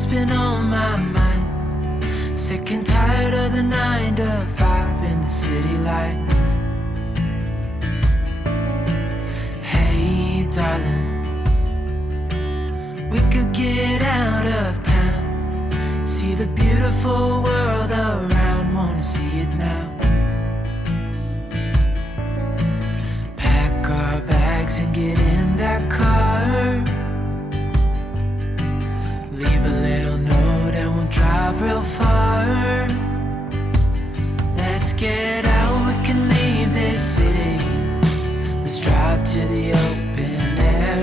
what's been on my mind. Sick and tired of the 9 to 5 in the city life. Hey darling, we could get out of town, see the beautiful world around, wanna see it now. Pack our bags and get in that car, leave a little note and we'll drive real far. Let's get out, we can leave this city. Let's drive to the open air.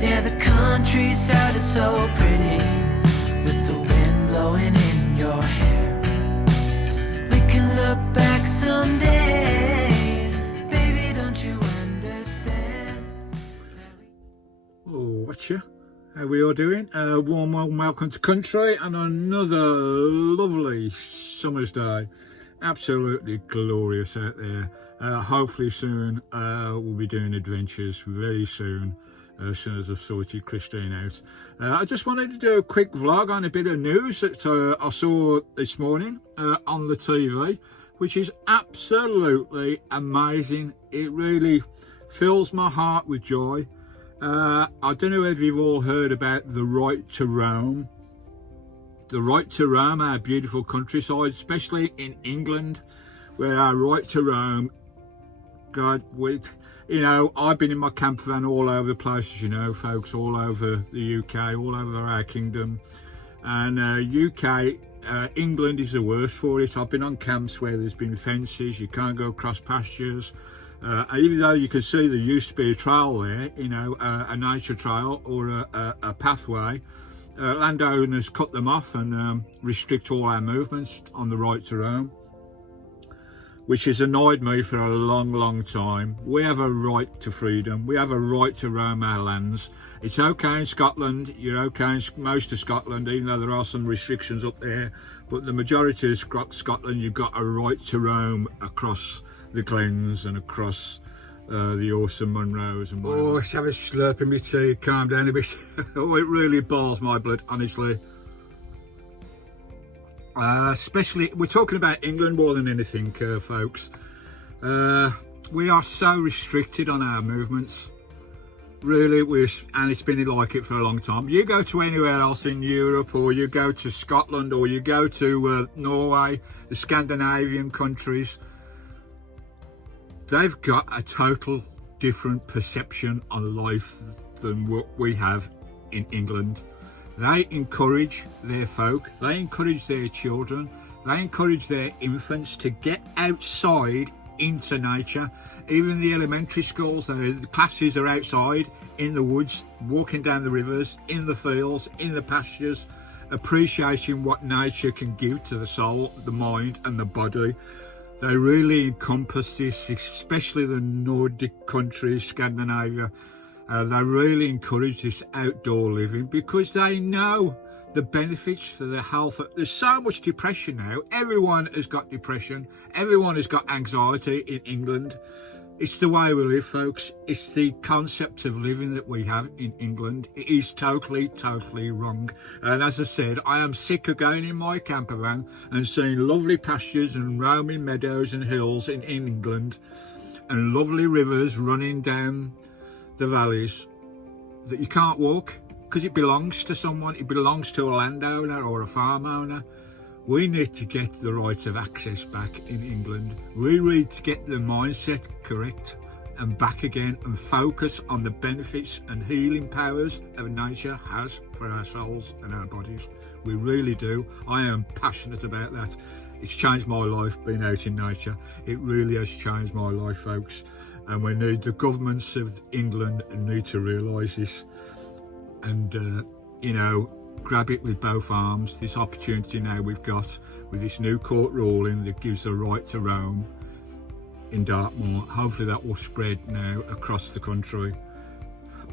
Yeah, the countryside is so pretty, with the wind blowing in your hair. We can look back someday, baby, don't you understand? Oh, whatcha? How we all doing? Warm welcome to country and another lovely summer's day. Absolutely glorious out there. Hopefully soon we'll be doing adventures very soon, as soon as I've sorted Christine out. I just wanted to do a quick vlog on a bit of news that I saw this morning on the TV, which is absolutely amazing. It really fills my heart with joy. I don't know if you've all heard about the right to roam. The right to roam our beautiful countryside, especially in England, where our right to roam, God, you know, I've been in my camper van all over the place, you know, folks, all over the UK, all over our kingdom. And England is the worst for it. I've been on camps where there's been fences, you can't go across pastures. Even though you can see there used to be a trail there, you know, a nature trail or a pathway, landowners cut them off and restrict all our movements on the right to roam, which has annoyed me for a long time. We have a right to freedom. We have a right to roam our lands. It's okay in Scotland, you're okay in most of Scotland, even though there are some restrictions up there, but the majority of Scotland, you've got a right to roam across the glens and across the awesome Munros and whatever. Oh, let's have a slurp in my tea, calm down a bit. Oh, it really boils my blood, honestly. Especially, we're talking about England more than anything, folks. We are so restricted on our movements. Really, and it's been like it for a long time. You go to anywhere else in Europe, or you go to Scotland, or you go to Norway, the Scandinavian countries, they've got a total different perception on life than what we have in England. They encourage their folk, they encourage their children, they encourage their infants to get outside into nature. Even the elementary schools, the classes are outside in the woods, walking down the rivers, in the fields, in the pastures, appreciating what nature can give to the soul, the mind and the body. They really encompass this, especially the Nordic countries, Scandinavia. They really encourage this outdoor living because they know the benefits for their health. There's so much depression now. Everyone has got depression. Everyone has got anxiety in England. It's the way we live, folks. It's the concept of living that we have in England. It is totally wrong. And as I said, I am sick of going in my camper van and seeing lovely pastures and roaming meadows and hills in England and lovely rivers running down the valleys that you can't walk because it belongs to someone. It belongs to a landowner or a farm owner. We need to get the right of access back in England. We need to get the mindset correct and back again and focus on the benefits and healing powers that nature has for our souls and our bodies. We really do. I am passionate about that. It's changed my life being out in nature. It really has changed my life, folks. And we need the governments of England need to realise this and, you know, grab it with both arms. This opportunity now we've got with this new court ruling that gives the right to roam in Dartmoor. Hopefully that will spread now across the country.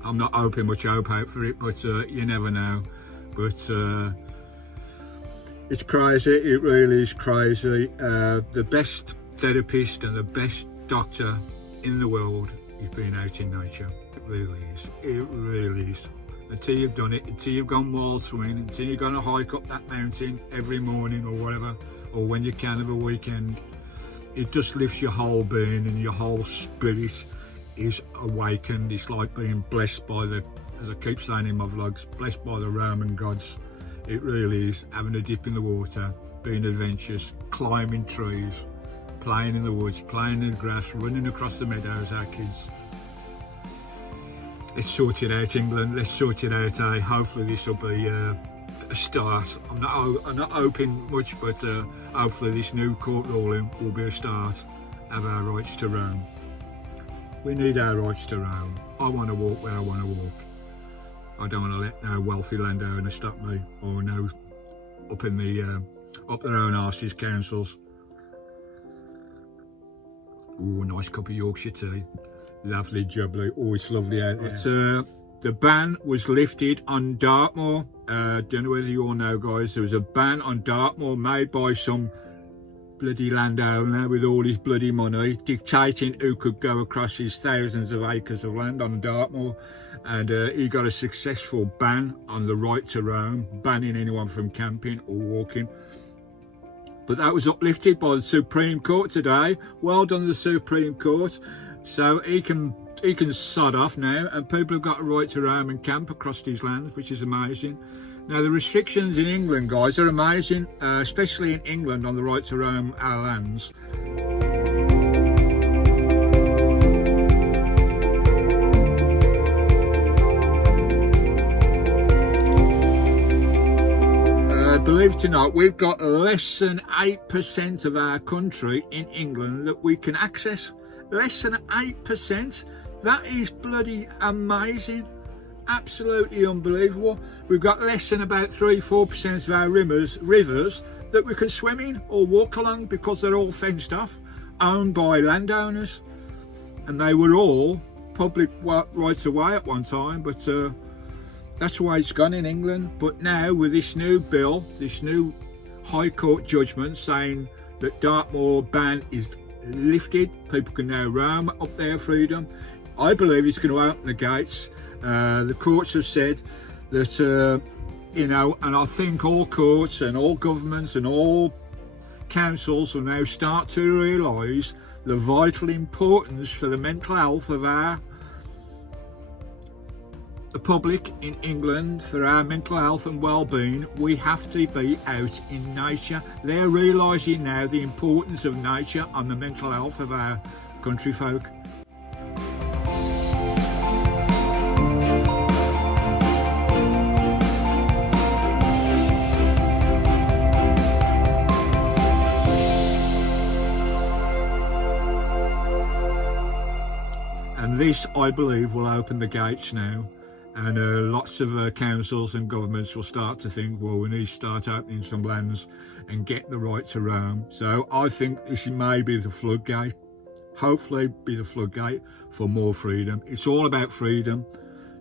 I'm not hoping much hope out for it, but you never know. But it's crazy, it really is crazy. The best therapist and the best doctor in the world is being out in nature. It really is, it really is. until you've done it, until you've gone wall swimming, until you're going to hike up that mountain every morning or whatever, or when you can of a weekend. It just lifts your whole being, and your whole spirit is awakened. It's like being blessed by the, as I keep saying in my vlogs, blessed by the Roman gods. It really is. Having a dip in the water, being adventurous, climbing trees, playing in the woods, playing in the grass, running across the meadows, our kids. Let's sort it out, England. Let's sort it out, eh? Hopefully this will be a start. I'm not hoping much, but hopefully this new court ruling will be a start of our rights to roam. We need our rights to roam. I want to walk where I want to walk. I don't want to let no wealthy landowner stop me, or no up in the up their own arses councils. Oh, nice cup of Yorkshire tea. Lovely jubbly. Oh, it's lovely out there. The ban was lifted on Dartmoor. Don't know whether you all know, guys. There was a ban on Dartmoor made by some bloody landowner with all his bloody money, dictating who could go across his thousands of acres of land on Dartmoor. And he got a successful ban on the right to roam, banning anyone from camping or walking. But that was uplifted by the Supreme Court today. Well done, the Supreme Court. So he can sod off now, and people have got a right to roam and camp across these lands, which is amazing. Now the restrictions in England, guys, are amazing, especially in England on the right to roam our lands. Believe it or not, we've got less than 8% of our country in England that we can access. Less than 8%. That is bloody amazing. Absolutely unbelievable. We've got less than about 3-4% of our rivers that we can swim in or walk along, because they're all fenced off, owned by landowners, and they were all public rights of way at one time, but that's the way it's gone in England. But now with this new bill, this new High Court judgment saying that Dartmoor ban is lifted, people can now roam up their freedom, I believe it's going to open the gates. The courts have said that, you know, and I think all courts and all governments and all councils will now start to realise the vital importance for the mental health of the public in England, for our mental health and well-being. We have to be out in nature. They're realising now the importance of nature on the mental health of our country folk. And this, I believe, will open the gates now. And lots of councils and governments will start to think, well, we need to start opening some lands and get the right to roam. So I think this may be the floodgate, hopefully be the floodgate for more freedom. It's all about freedom.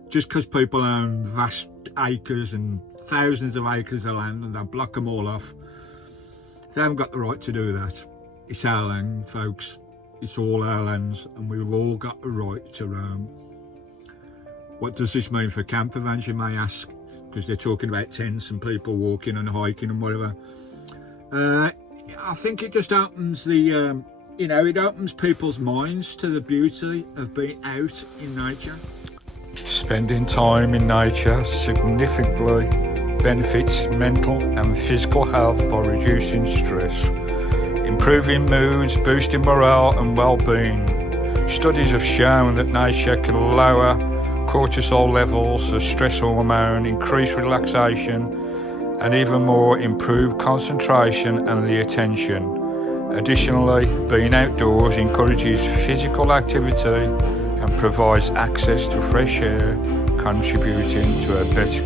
Just because people own vast acres and thousands of acres of land and they block them all off, they haven't got the right to do that. It's our land, folks. It's all our lands, and we've all got a right to roam. What does this mean for camper vans, you may ask? Because they're talking about tents and people walking and hiking and whatever. I think it just opens the, you know, it opens people's minds to the beauty of being out in nature. Spending time in nature significantly benefits mental and physical health by reducing stress, improving moods, boosting morale and well-being. Studies have shown that nature can lower cortisol levels, the stress hormone, increase relaxation, and even more improve concentration and the attention. Additionally, being outdoors encourages physical activity and provides access to fresh air, contributing to a better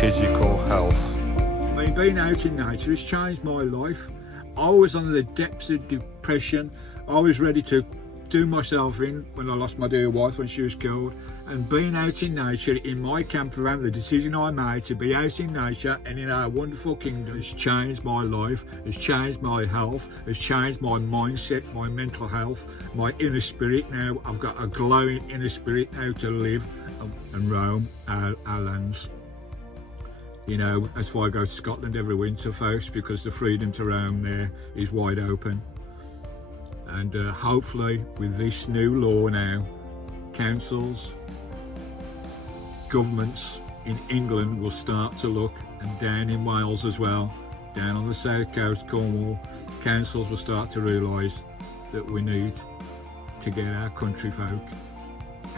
physical health. I mean, being out in nature has changed my life. I was under the depths of depression. I was ready to do myself in when I lost my dear wife when she was killed, and being out in nature in my camper van, the decision I made to be out in nature and in our wonderful kingdom has changed my life, has changed my health, has changed my mindset, my mental health, my inner spirit. Now I've got a glowing inner spirit now to live and roam our lands. You know, that's why I go to Scotland every winter, folks, because the freedom to roam there is wide open. And hopefully with this new law now, councils, governments in England will start to look, and down in Wales as well, down on the south coast, Cornwall, councils will start to realise that we need to get our country folk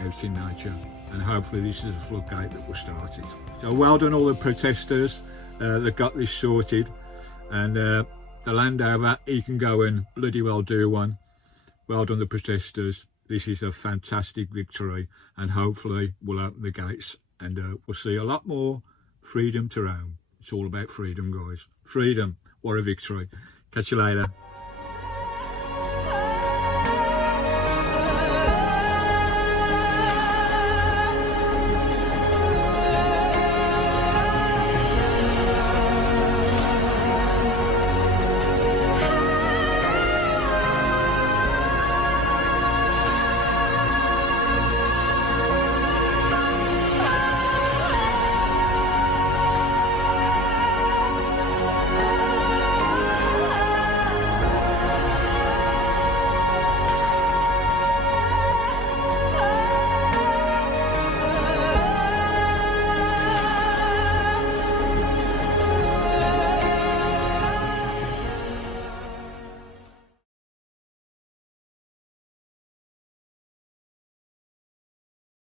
out in nature. And hopefully this is a floodgate that will start it. So well done all the protesters that got this sorted, and the Landover, he can go and bloody well do one. Well done the protesters. This is a fantastic victory, and hopefully we'll open the gates and we'll see a lot more freedom to roam. It's all about freedom, guys. Freedom, what a victory. Catch you later.